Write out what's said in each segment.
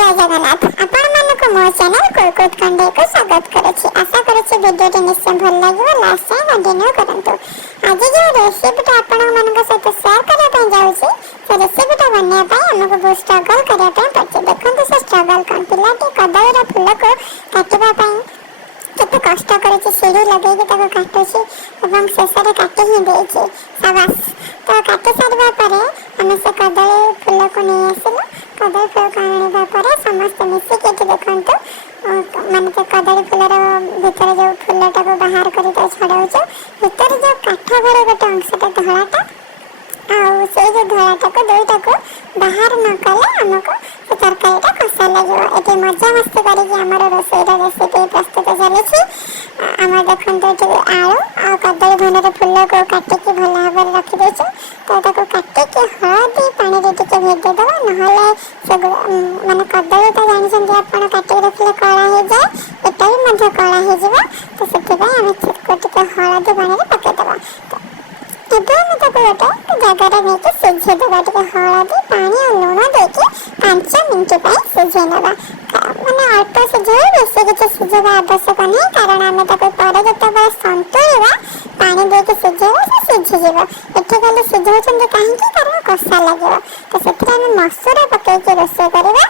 जय जगन्नाथ आपण मानक मो चैनल कोलकोत कंडे को स्वागत करूची। आशा करूची वीडियो निश्चय भल लागिवो, लास्ट टाइम कंटिन्यू करंतु। आज जो रेसिपी आपण मानक सहित शेयर करबा पई जाउची से रेसिपी बनने पई हमको बहुत स्ट्रगल करबा पई पड़छ। देखंतु से स्ट्रगल कोन पिलाटी कदळीर फूल को काटिबा पई केते कष्ट करूची, सीढ़ी लगे के ताको काटुची एवं शेषरे काटि ही देची। शाबाश। तो काटि सारबा परे हम से कदळी फूल को नै आसिलु। कदळी फूल को आनिबा परे समस्त मिसी के देखंतु माने के कदळी फूलर भीतर जो फूलटा को बाहर करी त छडाउछ, भीतर जो काठा भर गोटे अंशटा धଳାटा आ से जो धଳାटा को दुईटा को बाहर न कले हमको से तरकारीटा खसा लागो। एते मजा मस्ती करी कि हमर रोसेर रेसिपी प्रस्तुत चली छी। हमर देखंतु एते आलू आ कदळी भनर फूल को काटि के भल भाबर रखि देछु। तो ताको काटि के हळदी पानी रे टिके भेज दे दबा, नहले से माने कदळी त जानि छन जे आपण काटि के रखले कळा हे जाय, एटा भी मध्य कळा हे जिवो। तो सेते पय हम छिटको टिके हळदी पानी रे पके दबा। एबे हम ताको गोटे जगह रे नेके सिझे दबा, टिके हळदी पानी और लूण देके 5 मिनिट पय सिझे नबा। माने अल्प सिझे बेसी किछ सिझेबा आवश्यक नै, कारण हम ताको पर जतबे संतुलिबा पानी देके सिझेबा से सिझी जिवो। एठी गले सिझौछन काहे कि कारण कसा लागो। तो सेतरा हम मसूर पके के रोसे करबा।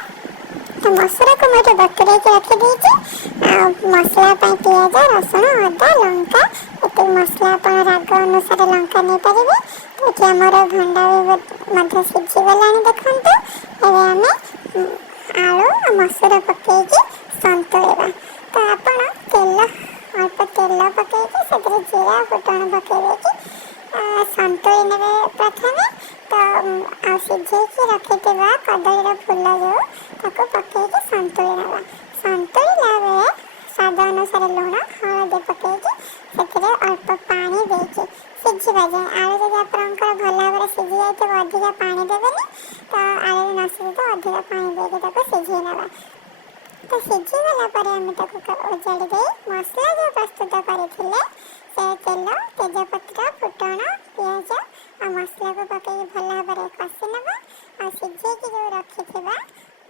तो मसूर को मोटे बतरे के रखि देछि। आ मसला पय प्याज रसुण अदा लंका एते मसला पर राग अनुसार लंका नै परिबे। तो एठी हमर भंडा मध्य सिझी गलानी देखंतु। एबे हमें आलू और मसूर पके के संतुलेबा। तो आपण तेल अल्प तेल पके के सेतरे जीरा फुटण पकेबे कि संतुली नेबे प्रथमे। तो आ सिझे के रखिथिबा कदळीर फूल जो ताको पके के संतुली नेबा। संतुलिला बेले स्वाद अनुसार लूण हळदी पके के सेतरे अल्प पानी देके सिझिबा जाय। आलू जदि आपणकर भल भाବରେ सिझि जायते अधिक पानी देबेनी। तो आलू न सिझे तो अधिक पानी देके ताको सिझेई नेबा। तो सिझी गला परे हम ताको ओजाड़ी दे मसला जो प्रस्तुत करिथिले से तेल तेजपत्र फुटण प्याज आ मसला को पके भल भाବରେ कसी नेबा। आ सिझे के जो रखिथिबा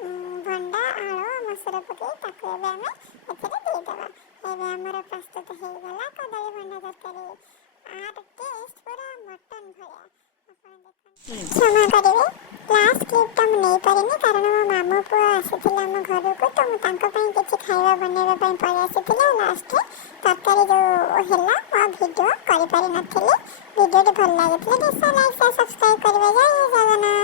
भंडा आलू मसूर पके ताको एबे हम एथरे दे देबा। एबे हमर प्रस्तुत हे गला कदळी भंडा तरकारी। आर टेस्ट पूरा मटन भया। क्षमा करिवे, लास्ट क्लिप हम नहीं परिनी कारण मो मामू पुआ आसीथिले हम घर को। तो तांको पई किछि खाइबा बनेबा पई पळि आसीथिले। लास्ट तरकारी जो हेला आ वीडियो करि पारि नथिले। वीडियो भल लागिथिले, लाइक सब्सक्राइब करबा। जय जगन्नाथ।